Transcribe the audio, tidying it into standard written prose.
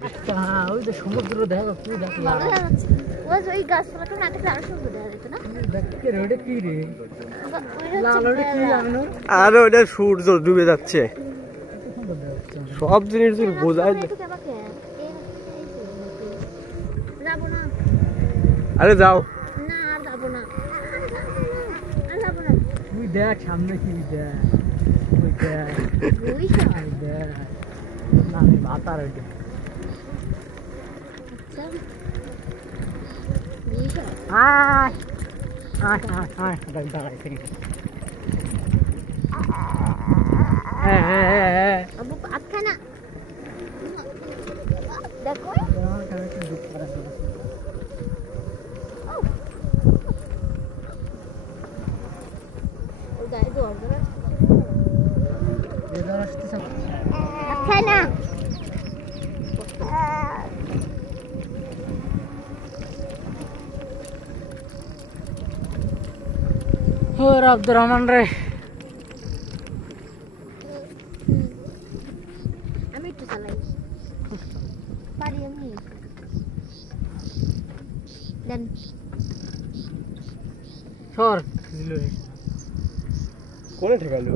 ওই যে সমুদ্র দেখো কি দেখো ওই ওই গাছপালাটা না থাকলে আরো সুন্দর দেখা যেত না দেখতে রে কি রে লাল ওটা কি জানো আর ওটা সূর্য ডুবে যাচ্ছে সব জিনিস বোঝায় যাবো না আরে যাও না আর যাবো না আর যাবো না তুই দেখ সামনে কি দেখ ওই দেখ ওই সব ওই দেখ না আমি বাতার ওইটা আচ্ছা ওই সব আয় আয় আয় আয় দাঁড়াই ঠিক হ্যাঁ আবু ভাত খায় না দেখো ওই গায়ে তো অর্ডার খায় না ওর আব্দুর রহমান রে আমি একটু চালাই পারি আমি দেন সর কোনে ঠেকালো